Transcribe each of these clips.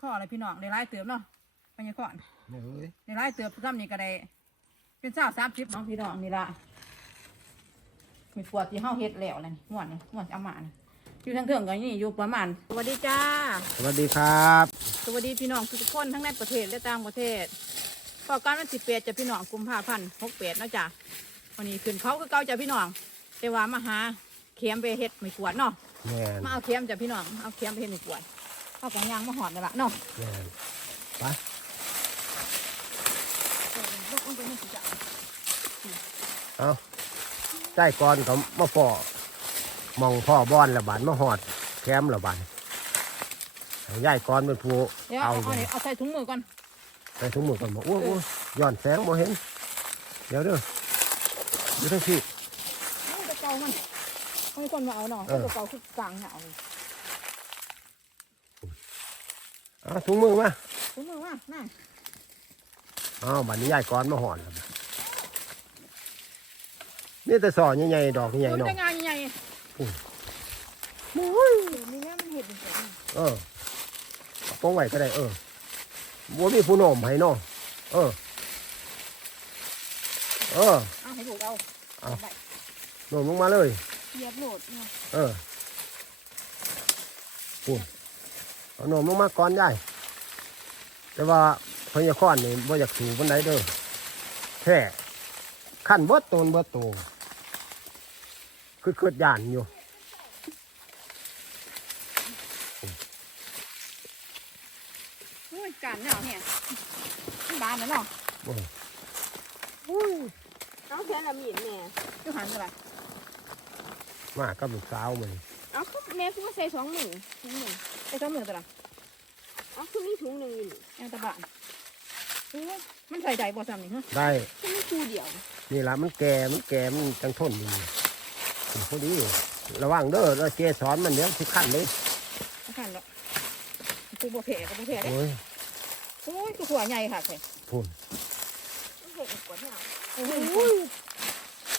ข้ออะไรพี่น้องได้หลายเติบเนาะไปยังก่อนเอ้ยได้หลายเติบซ้ำนี่ก็ได้เป็นเจ้าสามสิบน้องพี่น้องนี่ละมีปวดที่เฮาเฮ็ดแล้วนั่นม่วนนี่ม่วนเอามานี่อยู่ทั้งเถิงก็นี่อยู่ประมาณสวัสดีจ้า สวัสดีครับ สวัสดีพี่น้องทุกคนทั้งในประเทศและต่างประเทศพอการวันสิบแปดจะพี่น้องกุมภาพันธ์หกแปดนาะจ้ะวันนี้ขึ้นเขาก็เก่าจ้ะพี่น้องแต่ว่ามาหาเข็มไปเฮ็ดไม่กวดเนาะแม่นมาเอาเข็มจ้ะพี่น้องเอาเข็มไปเฮ็ดไม่กวด เอาของยางมาหอดนั่นละเนาะแม่นไปเออลงไปนี่สิจ้ะเอาใจก่อนก็มาพ่อมองพ่อบอนละบาดมาหอดแคมละบาดให้ยายก่อนเป็นผู้เดี๋ยวเอาเอาเอาเอาใส่ถุงมือก่อน ไปถุงมือก่อนบอกโอ้โอ้ย้อนแสงบ่เห็น เดี๋ยวเด้ออยู่ทั้งที่ เอาไปเกามันเอาให้คนมาเอาเนาะเอเอาอไปเกาคือกลางเนี่ยเอาเลย เอาถุงมือมาถุงมือมาน่ะเอาบัดนี้ยายก่อนมาหอดละบัดนี่แต่สอใหญ่ๆดอกใหญ่มันๆเนาะจะงานใหญ่อุ้ยโอ้ยนี่แม่มันเห็ดเป็นแสนเออเอาป้องไว้ก็ได้ เออบ่มีผู้โหน่มให้เนาะเออ เออเอาให้ถูกเอาเอาได้โหน่มลงมาเลยเหยียบโหลดเนี่ยเออปุ่น เอาโหน่มลงมาก่อนยายแต่ว่าพญาคอนนี่บ่อยากสูบันไดเด้อแค่ขั้นเบิดโตนเบิดโตคือเกิดย่านอยู่โอ้ยการเนี่ยเนี่ยมันบานนะเนาะโอ้ยเอาเพื่อนละมีดแม่อยูหันกันไปมากับลูกสาวมันเอาคือ แม่คือว่าใส่สองหนึ่งถุงหนึ่งไอ้เจ้ามือตัวละเอาคือมีถุงหนึ่งอยู่นี่แองตะบานโอ้ยมันใส่ใจบ่ซ้ำนี่ฮะได้ คือมีชูเดียวนี่ละมันแก่ มันแก่ มันจังทนดีพอดี ระวังเด้อแล้วเกสรมันเดี๋ยวสิขั้นเลยไม่ขันหรอกกูบ่แผลก็บ่แผลเด้โอ้ยโอ้ยกูหัวใหญ่ค่ะแค่พุ่นเห็ดอีกกว่าเนี่ยโอ้ย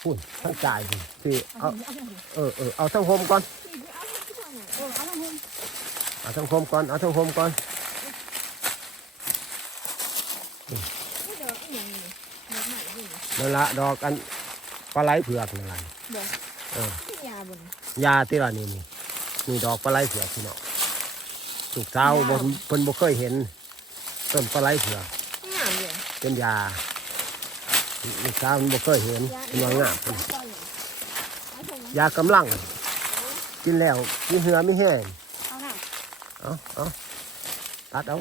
พุ่นทั้งจ่ายดิสิเอา เอาเอาเอาเออเออเอาทั้งโฮมก่อน นี่ เอาทั้งโฮมก่อนเอาทั้งโฮมก่อนไม่เดี๋ยวอีกอย่างหนึงเล็กหน่อยนี่นั่นละดอกอันปลาไหลเผือกนั่นละเดี๋ยวเออที่ยาบนยาที่ละนี่นี่นี่ดอกปลาไหลเผือกพี่น้องลูกสาวบนเพิ่นบ่เคยเห็นต้นปลาไหลเผือกงามเลยเป็นยาลูกสาวมันบ่เคยเห็นเป็นว่างามตอนนี้เอาถุงยากำลัง กินแล้วมีเหือมีแห้งเอาหน้า เอาเอาตัดเอา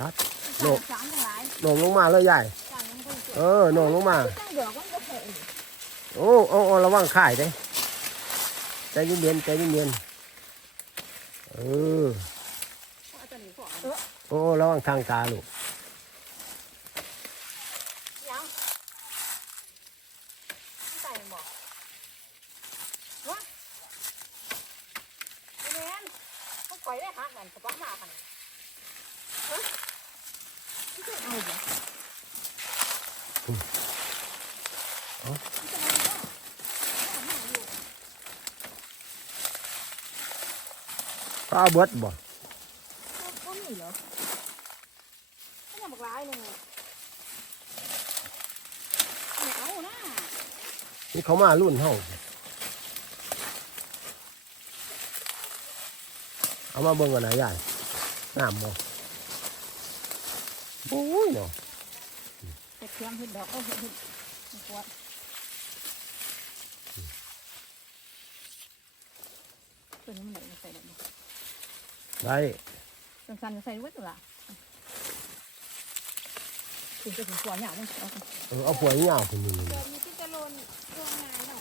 ตัดโหลายโหน่งลงมาเลยยายจานยังบ่เออโหน่งลงมา โอ้โอ้ระวังข่ายเด้ใจเย็นๆใจเย็นๆเออ โอ้ระวังทางตาลูก ยังใส่บ่ วะไอ้แมนเขาปล่อยได้หักมันกระป๋องมาพันฮะไม่ใช่เอาบ่ก็เอาเบิดบ่ก็มีเหรอไม่ยังบอกร้ายเลยไม่เอานะนี่เขามารุ่นเฮา เอามาเบิ่งกันนะยายน้ำบ่โอ้ยเนาะเห็ดเทียมเห็ดดอกเอาเห็ดเห็ดเห็ดกวาดตัวนี้มันไหนมาใส่ได้บ่ได้สั้นๆจะใส่ไว้ตัวละถึงจะถึงตัวเนี่ยมันเอาไปเออเอาผัวเงาคุณนี่เดี๋ยวนี้ที่จะโลนโลนงานเนาะ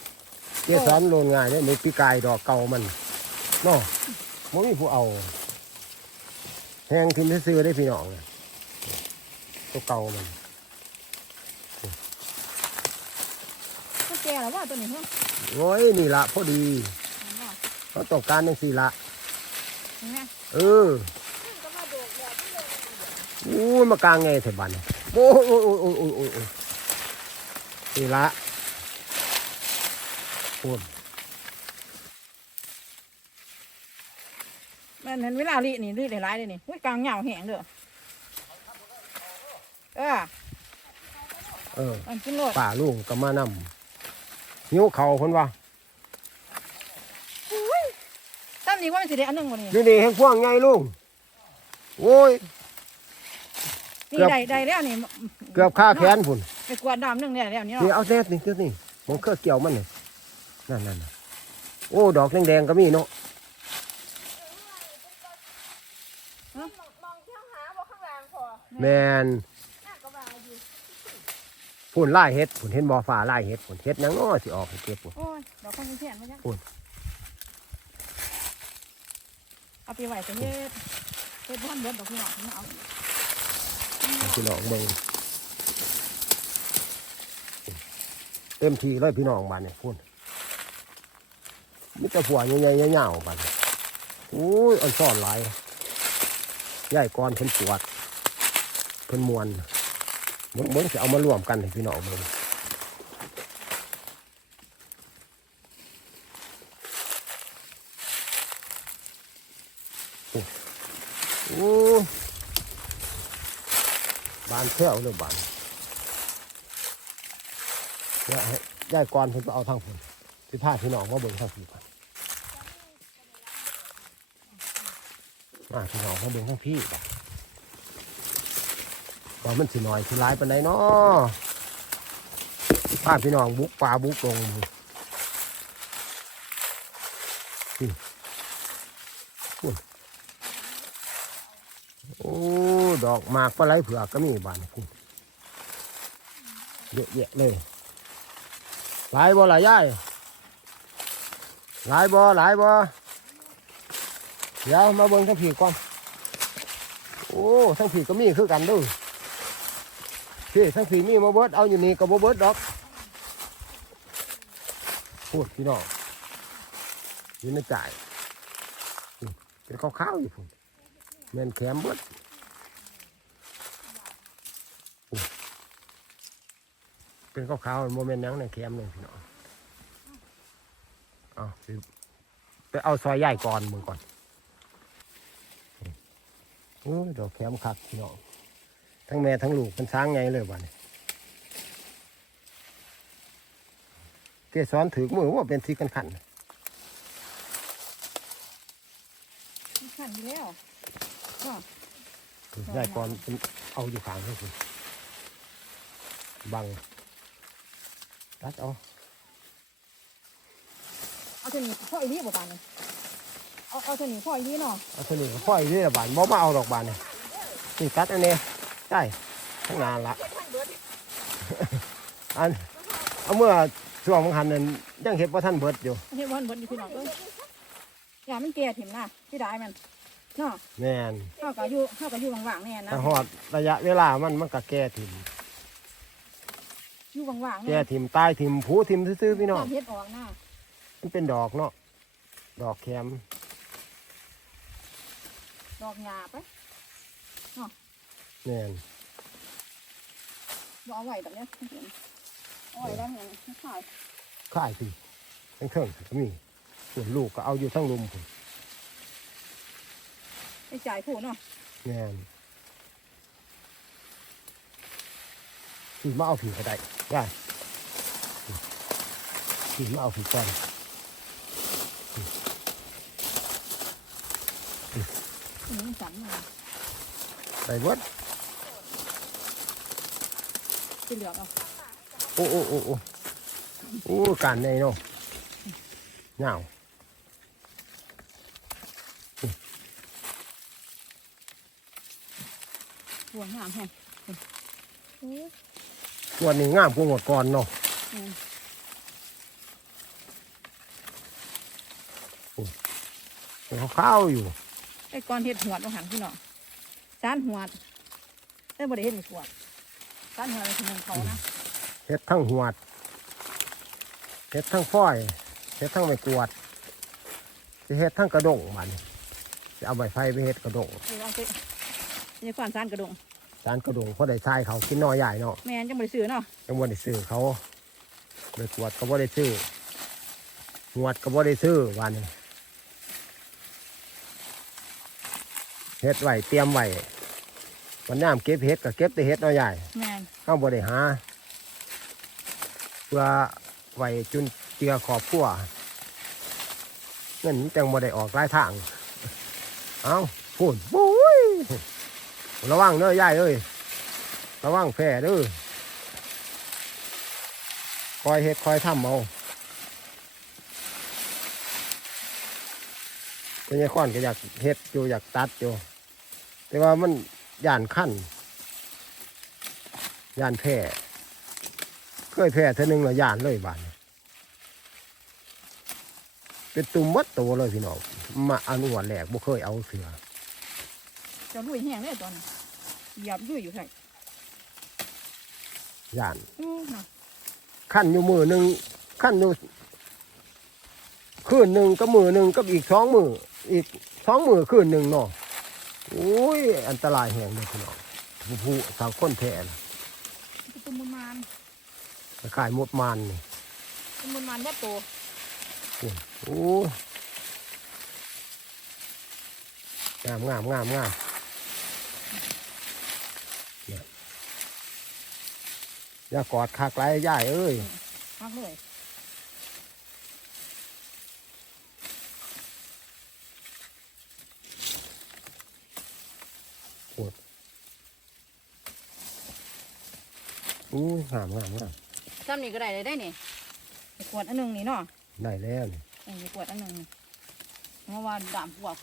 เกสรโลนง่ายได้ในปีกายดอกเก่ามันเนาะ บ่มีผู้เอาแห้งขึ้นซื้อๆได้พี่น้องเลยตัวเก่ามันมันแก่แล้วว่าตัวนี้เหรอโอ้ยนี่ละพอดีเห็นบ่เขาต้องการจังสี่ละเห็นไหมเออก็มาโดดแล้วที่เลยอู้ยมากลางไงเถอะบัดนโอ้ยโอ้ยโอ้ยโอ้ยโอ้ยโอ้ยโอ้ยนี่ละโอ้ย นเห็นเวลาลีนี่ลีหลายๆเลยนี่อุ้ยกลางเหงาแห้งเด้อเออเออมันกินโลดป่าลุงก็มานำหิวเขาคนว่าตั้มนี้ว่ามันสิได้อันหนึงบ่นี่อยู่นี่แห่งพวงไงลุงโอ้ยนี่เกือบได้ได้แล้วนี่เกือบค่าแขนพุ่นไปกวาดดำหนึงเนี่ยแล้วนี่นี่เนาะเอาแซ่นี่เกือบนี่มองเครือเกี่ยวมันนี่นั่นนั่นน่ะโอ้ดอกแดงๆก็มีเนาะ มองเที่ยวหาบ่ข้างล่างพอ แมนน่าก็ว่าอยู่พุ่นไล่เฮ็ดพุ่นเห็นบ่อฟ้าไล่เฮ็ดพุ่นเฮ็ดหยังน้อสิออกให้เก็บพุ่นโอ้ยดอกคนนี้แค่นมาจังโอ้ยเอาไปไว้ไปเฮ็ดเฮ็ดบ้านเบิดดอกพี่น้องมาเอาให้พี่น้องเบิ่งเต็มที่เลยพี่น้องบ้านนี่พุ่นมีแต่ผัวใหญ่ๆยาวๆบ้านนี่โอ้ยอันซ่อนหลายใหญ่ก่อนเพิ่นปวด เพิ่นมวนเบิ่งเบิ่งสิเอามารวมกันให้พี่น้องเบิ่งโอ้บานเที่ยวเลยบานเนี่ยให้ยายก่อนเพิ่นไปเอาทางพุ่พาพี่น้องมาเบิ่งทางพี่ก่อนมาพี่น้องมาเบิ่งทางพี่ก่อน ว่ามันสิหน่อยสิร้ายปานใดเนาะสิพาพี่น้องบุกป่าบุกลงนี่โอ้ดอกหมากปลาไหลเผือกก็มีบานคุณเยอะแยะเลยหลายบ่หลายย่ายหลายบ่หลายบ่เดี๋ยวมาเบิ่งทั้งผีก่อนโอ้ทั้งผีก็มีคือกันด้วย พี่ทั้งผีมีมาเบิดเอาอยู่นี่ก็บ่เบิดดอกพูดพี่น้องยู่ในจ่ายเป็นข้าวๆอยู่พุ่นแม่นแขมเบิดเป็นขาวๆโมเมนต์นังในแขมเลยพี่น้องเอาไปเอาซอยใหญ่ก่อนมึงก่อนโอ้ดอกแขมคักพี่น้อง ทั้งแม่ทั้งลูกเป็นช้างไงเลยบ้านี้เกสรถือมือว่าเป็นทีกันขันขันอยู่แล้วได้ก่อนเป็นเอาอยู่ขางให้คุณบังตัดเอาเอาเท่านี้พ่ออีนี่บ่ปานนี่เอาเอาเท่านี้พ่ออีนี่เนาะเอาเสน่ห์พ่อยนี่ละบานบ่มาเอาดอกบานเนี่ยนี่ตัดอันนี้ ได้ทั้งนานละอันเอาเมื่อช่วงมังหันนั้นยังเห็นว่าท่านเบิดอยู่เฮ็ดบ่ทันเบิดอยู่พี่น้องเอ้ยอย่ามันแก่ถิ่มนะที่ได้มันเนาะแน่นเฮาก็อยู่เฮาก็อยู่ว่างๆแน่นะถ้าหอดระยะเวลามันมันก็แก่ถิ่มอยู่ว่างๆแก่แน่ถิ่มตายถิ่มผูถิ่มซื่อๆพี่น้องตามเฮ็ดออกนะมันเป็นดอกเนาะดอกแคมดอกหญ้าไป แน่นบ่เอาไว้แบบเนี้ยเอาไว้แล้วมันไม่ขายข่ายสิทั้งเครื่องก็มีส่วนลูกก็เอาอยู่ทั้งลุมพุ่นไปจ่ายผู้เนาะแน่นผีมาเอาผีก็ได้ได้ผีมาเอาผีก่อนอืมสั่นมาไปเบิด สิเหลืองเอาโอ้โอ้โอ้โอ้โอ้การในเนาะเหงาห่วงงามแฮงโอ้ยวันนี้งามกว่าหมดก่อนเนาะอืมเป็นข้าวๆอยู่ไอ้ก้อนเฮ็ดหวดบ่หันพี่น้องสานหวดแต่บ่ได้เฮ็ดให้หว ดสานหวดเป็นของเขานะเฮ็ดทั้งหวดเฮ็ดทั้งฝ้อยเฮ็ดทั้งไม่กวดสิเฮ็ดทั้งกระดงมันจะเอาใบไฟไปเฮ็ดกระดงเออเอาไปนี่ควานสานกระดงจานกระดงเพราะได้ใช้เขากินน้อยใหญ่เนาะแม่นจังบ่ได้ซื้อเนาะยังบ่ได้ซื้อเขาใบกวดก็บ่ได้ซื้อหวดก็บ่ได้ซื้อวันนี้เฮ็ดไว้เตรียมไว้ วันน้ำเก็บเฮ็ดก็เก็บแต่เฮ็ดเนาะยายแม่นเข้าบ่ได้หาเพื่อไว้จุนเจือขอบครัวเงินจังบ่ได้ออกหลายทาง เอาพูดปุ้ยระวังเด้อยายเอ้ยระวังแผลเด้อคอยเฮ็ดคอยทำเอาเป็นยังข้อนก็อยากเฮ็ดอยู่อยากตัดอยู่ แต่ว่ามัน ย่านขั้นย่านแพร่เคยแพร่เท่านึงและย่านเลยบานนี้เป็นตุ่มวัดตัวเลยพี่น้องมาอันหัวแหลกบ่เคยเอาเสือเจะลุยแห้งเลยตอนนี้เหยียบลุยอยู่ไสย่านอู้น่ะขั้นอยู่มือหนึ่งขั้นอยู่คืนหนึ่งก็มือหนึ่งก็อีกสองมืออีกสองมือคืนหนึ่งเนาะ โอ้ย อันตรายแห่งเลยพี่น้องผู้ผู้สาวคนแท้น่ะเป็นตุ่มมันมันขายหมดมันนี่ตุ่มมันมันบ่โตโอ้ยงามงามงามงามเนี่ยอย่ากอดคักไรย่ายเอ้ยมากเลย อู้ยงามงามงามซ้ำนี่ก็ได้เลยได้นี่ไปขวดอันหนึงนี่เนาะได้แล้วนี่เออไปขวดอันหนึงนี่เพราะว่าดามพวก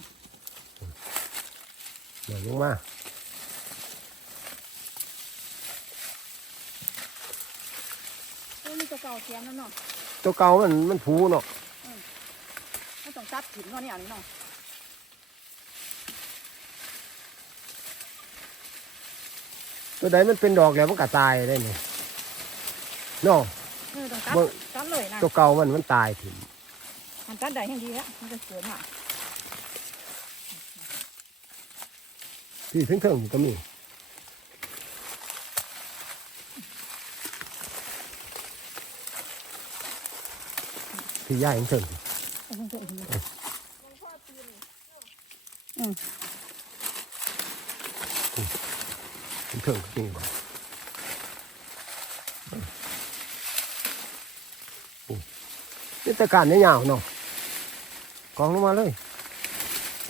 เดี๋ยวลงมาเออมีตัวเก่าเทียมแล้วเนาะตัวเก่ามันมันผูเนาะ ไม่ต้องตัดถิ่นเนาะเนี่ยนี่เนาะ ตัวใดมันเป็นดอกแล้วมันก็ตายได้นี่เนาะ เออต้องตัดเบิ่งตัดเลยนะตัวเก่ามันมันตายถิ่มมันตัดได้แห่งดีแล้วมันจะเกิดมาที่ถึงเทิงๆก็มีที่ย่ายถึงเอาเพิ่งๆขึ้นมามันพ่อตีนถึงเทิงๆก็ มีบ่โอ้นี่แต่การนี่ยาวเนาะกองลงมาเลย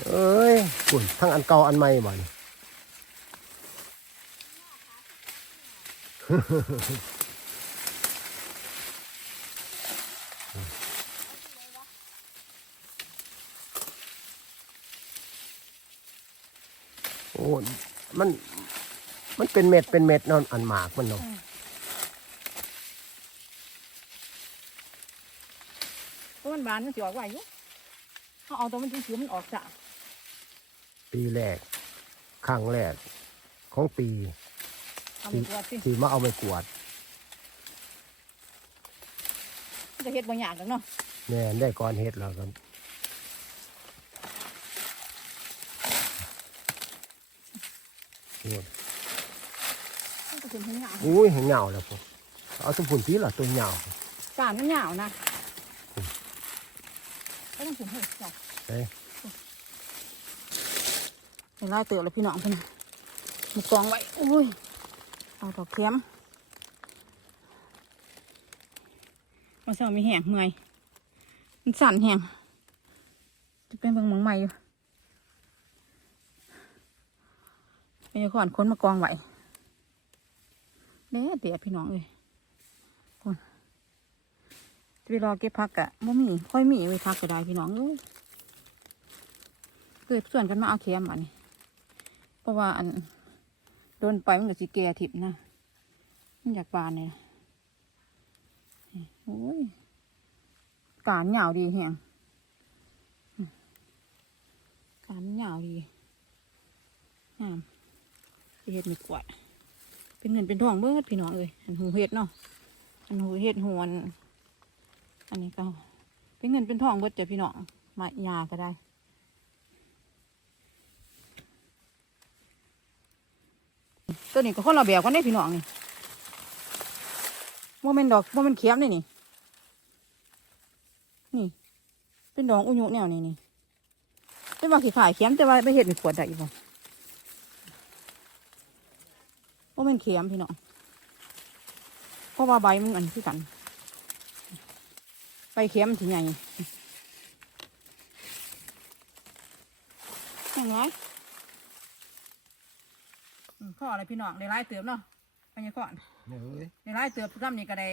เอ้ยปุ่นทั้งอันเก่าอันใหม่บ่นี่โอ้ มัน มันเป็นเม็ดเป็นเม็ดเนอนอันหมากมันเนาะเพราะมันบานมันสิออกไหวอยู่เขาเอาตัวมันจิ้มๆมันออกจ้ะปีแรกครั้งแรกของปีเอาไปตัวสิที่มาเอาไปกวาดมันจะเฮ็ดบางอย่างกันเนาะแน่ได้ก่อนเฮ็ดแล้วกันโอ้ย มันจะเป็นหางอุ้ยเหงาแล้วพวกเอาสมผุนพี่ล่ะตัวเหงาการมันยาวนะไม่ต้องถึงเฮ้ยจ้ะเอ้ยเห็นไล่เตือแล้วพี่น้องเพิ่นน่ะมากองไว้อุ้ยเอาดอกเข็มมาเช้ามีแห้งเมื่อยมันสั่นแห้งจะเป็นเบางหมังใหม่อยู่เป็นขอนค้นมากองไว้ เด็ดเดี๋ยพี่น้องเลยคนจะไปรอเก็บพักกะบ่มีค่อยมีไว้พักก็ได้พี่น้องเอ้ยเกิดส่วนกันมาเอาเข็มอันนี้เพราะว่าอันโดนไปมันก็สิแก่ทิพนะมันอยากบานเลยนะนี่โอ้ยการเหยาวดีแฮงการมันเหยาวดีงามเฮ็ดไม่กวาด เป็นเงินเป็นทองเบิดพี่น้องเอ้ยอันหูเฮ็ดเนาะอันหูเฮ็ดหวนอันนี้ก็เป็นเงินเป็นทองเบิดจ้ะพี่น้องมายาก็ได้ตัวนี้ก็คนละแบบกันได้พี่น้องนี่โมเมนดอกโมเมนเขียมนี่นี่นี่ เป็นดอกอุยุแนวนี่นี่เป็นว่าขี้ขายเขียมแต่ว่าไม่เห็ดมีขวดได้อีกบ่ เพราะมันเข็มพี่น้องเพราะว่าใบมันอันคือกัน ใบเข็มถึงไงยังไงอืมข้ออะไรพี่น้องในไล่เติมเนาะไปยังก่อนเนี่ยเอ้ยในไล่เติมซ้ำนี่ก็ได้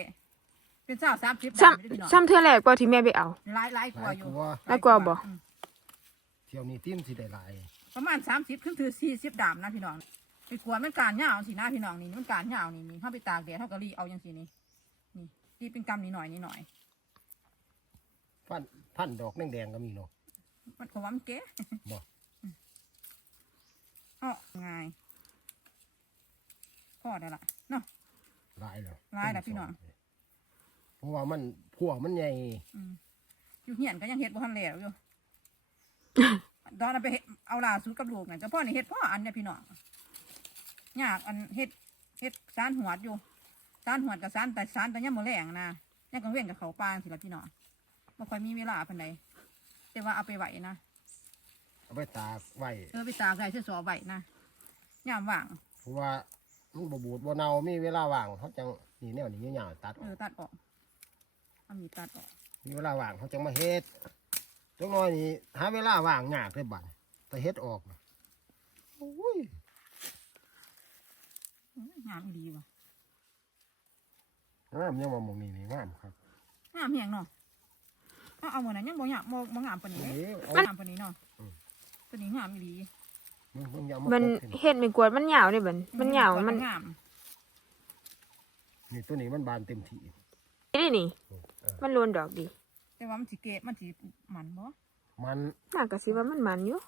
เป็นเศร้าสามสิบซ้บาทไม่ได้พี่น้องำซ้ำเทื่อแรกกว่าที่แม่ไปเอาในไล่ไล่กหว่าลายอยู่กว่าหลายกว่าบ่อืมเที่ยวนี้ติ้มสิได้หลายประมาณสามสิบขึ้นถือสี่สิบดามนะพี่น้อง ไปกลัวมันการเหงาสินะพี่น้องนี่มันการเหงานี่นี่เข้าไปตากแดดเท่ากับรีเอาอย่างสีนี้นี่รีเป็นกำนี่หน่อยนี่หน่อย พันพันดอกแดงๆก็มีเนาะมันก็ว่ามันเก๋บ่เอ๋อง่ายพอได้ละเนาะ หลายแล้วหลายแล้วพี่น้อง เพราะว่ามันพวกมันใหญ่อืมอยู่เหียนก็ยังเฮ็ดบ่ทันแล้วอยู่ ตอนนั้นไปเฮ็ดเอาล่าสุดกับลูกน่ะเจ้าพ่อนี่เฮ็ดพ่ออันเนี่ยพี่น้อง ยากอันเฮ็ดเฮ็ดสารหวดอยู่สารหวดกับสารแต่สารแต่ยังมื้อแรงนะยังกังเว้นกับเขาปางสิละพี่น้องบ่ค่อยมีเวลาปานใดแต่ว่าเอาไปไหวนะเอาไปตากไว้เออไปตากใส่เสื้อสอไหวนะยามว่างเพราะว่ามันบ่บูดบ่เน่ามีเวลาว่างเขาจังนี่แนวนี้ยาวๆตัดอเอออกตัดออกเอามีดตัดออกมีเวลาว่างเขาจังมาเฮ็ดจังน้อยนี่หาเวลาว่างยากเลยบัดแต่เฮ็ดออกน่ะโอ้ยอื้อ งามอีดีว่ะงามยังว่ามองนี่นี่งามครับงามแหงเนาะเอาเอาหมดนั้นยังบ่งามบ่บ่งามปานนี้เด้นี่เอางามปานนี้เนาะอืมตัวนี้งามอีดีมึงมึงอย่ามัมานตกเฮ็ดไม่กวดมันยาวเด้บัดมันยาวมันงามนี่ตัวนี้มันบานเต็มที่นี่นี่เออมันโลนดอกดี แต่ว่ามันสิเกะมันสิมันบ่มันน่าก็สิว่ามันมันอยู่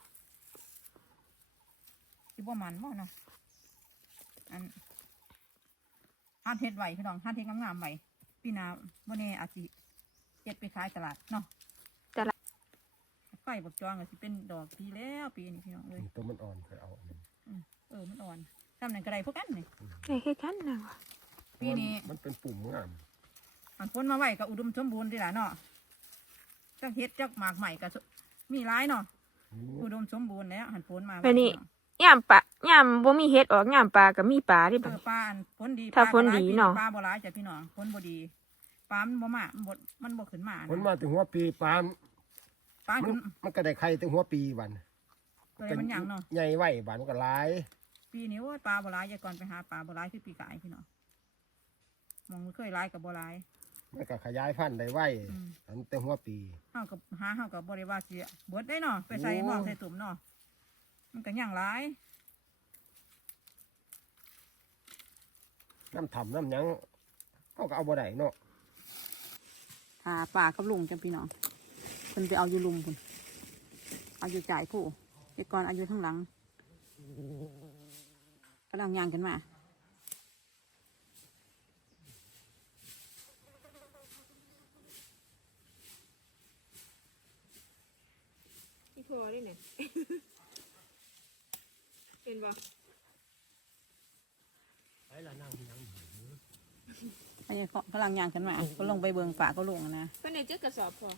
สิบ่มันบ่เนาะอัน หัดเฮ็ดไว้พี่น้องหัดเฮ็ดงามๆไว้ปีหน้าบ่แน่อาจสิเฮ็ดไปขายตลาดเนาะตลาดไฟบักจองก็สิเป็นดอกปีแล้วปีนี้พี่น้องเอ้ยนี่ตัวมันอ่อนเคยเอาอันนี้เออมันอ่อนทำนั่นก็ได้พวกกันนี่ไอ้คือกันนะว่ะปีนี้มันเป็นปุ่มงามอันพ้นมาไว้ก็อุดมสมบูรณ์ดีล่ะเนาะจักเฮ็ดจักหมากใหม่ก็สมีหลายเนาะอุดมสมบูรณ์แล้วหันพ้นมาไว้พี่อง ยามปะยามบ่มีเฮ็ดออกยามปลาก็มีปลาเดิเอบัดอปลาอันพ้นดีถ้าปลพ้นบ่หลยดีปีเนาะ ปลาบ่ร้ายจ้ะพี่น้องพ้นบ่ดีปลามันบ่มามันบ่มันบ่ขึ้นมานะมันมาถึงหัวปีปลามปลามันขึ้นมันก็ได้ไข่ถึงหัวปีบันตัวใดมันหยังเนาะใหญ่ไว้บันมันก็หลายปีนี้โอ้ยปลาบ่ร้ายอย่าก่อนไปหาปลาบ่ร้ายคือปีกายพี่น้องมองมันเคยร้ายกับบ่ร้าย มันก็ขยายพันธุ์ได้ไว้อืม อันแต่หัวปี เฮากับหาเฮากับ่ได้ว่าสิเบิดได้เนาะไปใส่โอ้หม้อใส่ตุ่มเนาะ มันก็หยังร้ายน้ำถ่ำน้ำหยังเขาก็เอาบ่ได้เนาะหาปลากับลุงจังพี่น้องเพิ่นไปเอาอยู่ลุมพุ่นเอาอยู่จ่ายผู้ไอ้ก่อนเอาอยู่ข้างหลังกำลังย่างกันมาอีพอได้เนี่ย เป็นบ่ไอ้ละนั่งยังไอ้ก็กำลังย่างกันมาก็ลงไปเบิงป่าก็ลุงอะนะเพิ่นได้จักกระสอบพอ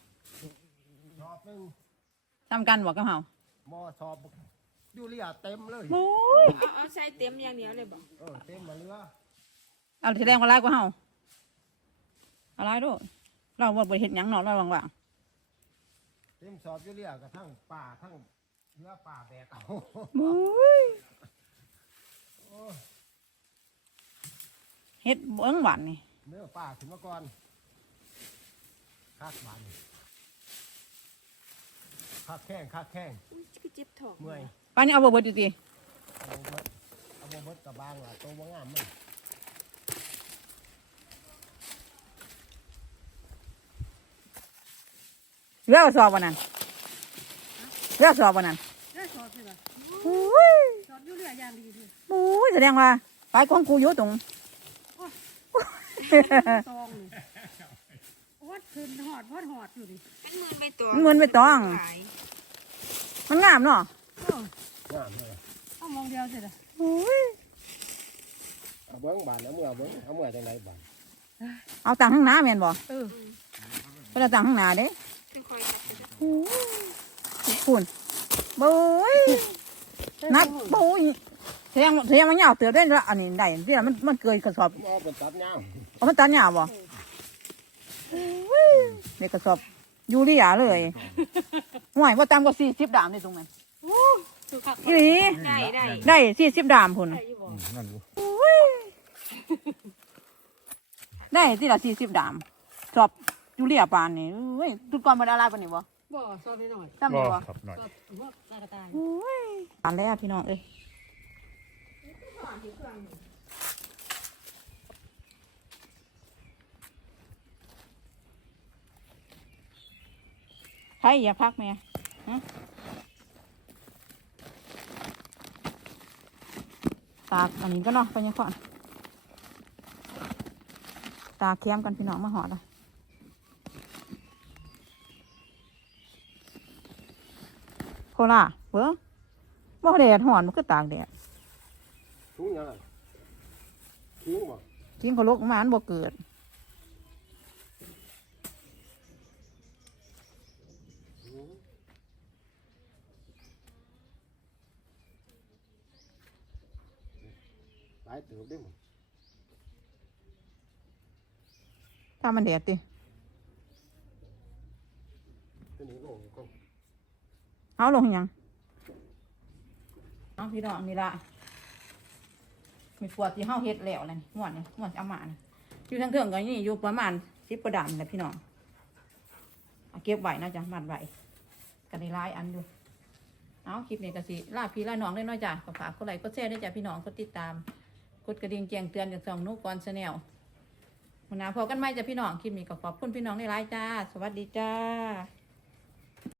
สอบหนึงทำกันบอกกับเฮามอสอบยูเรียเต็มเลยโอ้ยเอาเอาใส่เต็มอย่างเดียวเลยบ่เออเต็มมาเรือเอาแสดงว่าร้ายกว่าเฮาอะไรด้วยเราบ่ไปเห็นหยังเนาะเราว่างเต็มสอบยูเรียกับทั้งป่าทั้ง เรือป่าแบกเอาๆบุ้ยเฮ็ดเบิ้งหวานนี่เนื้อป่าขึ้นมาก่อนคาดบานคาดแข้งคาดแข้งอุ้ยคือเจ็บท้องเมื่อยปานนี้เอาบ่เบิดอยู่ติเอาเบิดเอาบ่เบิดกับบางล่ะตัวบ่งามมันเรือสอบวันนั้นเรือสอบวันนั้นได้สอบใช่ป่ะโอ้ยสอบอยู่เรืออย่างดีเลยโอ้ยแสดงว่าปลายของกูอยู่ตรงตองนี่โอ้ขึ้นหอดพอดหอดอยู่ดิเป็นหมื่นไปตัวมันเหมือนไปตองขายมันงามเนาะเอองามเลยเอามองเดียวสิล่ะโอ้ยเอาเบิ้งบานเอาเมื่อเบิ้งเอาเมื่อจังไดบานเอาตังข้างหน้าแม่นบ่เออเพิ่นเอาตังข้างหน้าเด้ ค่อยๆจับไปจ้ะโอ้ยคุณบุ้ยนักบุ้ยเสียงเสียงมันยาวเตือได้ละอันนี้ได้ที่มันมันเกินกระสอบมาเป็นตัดยาวเอามันตันยาวบ่เนี่ยกระสอบยูเรียเลยห่วยว่าตามกว่าสี่สิบดามนี่ตรงนั้นโอ้สุขักอีหลีได้ได้ได้สี่สิบดามพุ่นได้อยู่บ่นั่นอยู่ได้ที่ละสี่สิบดามสอบยูเรียปานนี่เฮ้ยทุกคนมาได้อะไรปานนี่ บ่บ่ซอยไปหน่อยจำได้บ่ครับหน่อยซอยหัวตากระต่ายปานแล้วพี่น้องเอ้ยใครอย่าพักแม่ฮะตากอันนี้ก็เนาะไปยังก่อนตากเคียมกันพี่น้องมาหอดอะโคล่าเบ้อบ่แดดหอนมันก็ตากแดดถุงยังไงทิ้งบ่ทิ้งเขาลกมาอันบ่เกิดหลายเติบได้หมดถ้ามันแดดติ ตัวนี้โลงก็ เอาลงยังเอาพี่น้องนี่ละมีปวดที่เฮาเฮ็ดแล้วนั่นม่วนนี่ม่วนเอามานี่อยู่ทางเทิงก็นี่อยู่ประมาณสิบประดามนะพี่น้องเอาเก็บไว้นะจ๊ะมัดไว้กันในลายอันดูเอาคลิปนี้ก็สิลาพี่ลาน้องได้น้อยจ้ะก็ฝากกดไลค์กดแชร์ด้วยจ้ะพี่น้องกดติดตามกดกระดิ่งแจ้งเตือนจากช่องนุกกรชาแนลวันหน้าพอกันไหมจ้ะพี่น้องคลิปนี้ก็ขอบคุณพี่น้องในไลน์จ้า สวัสดีจ้า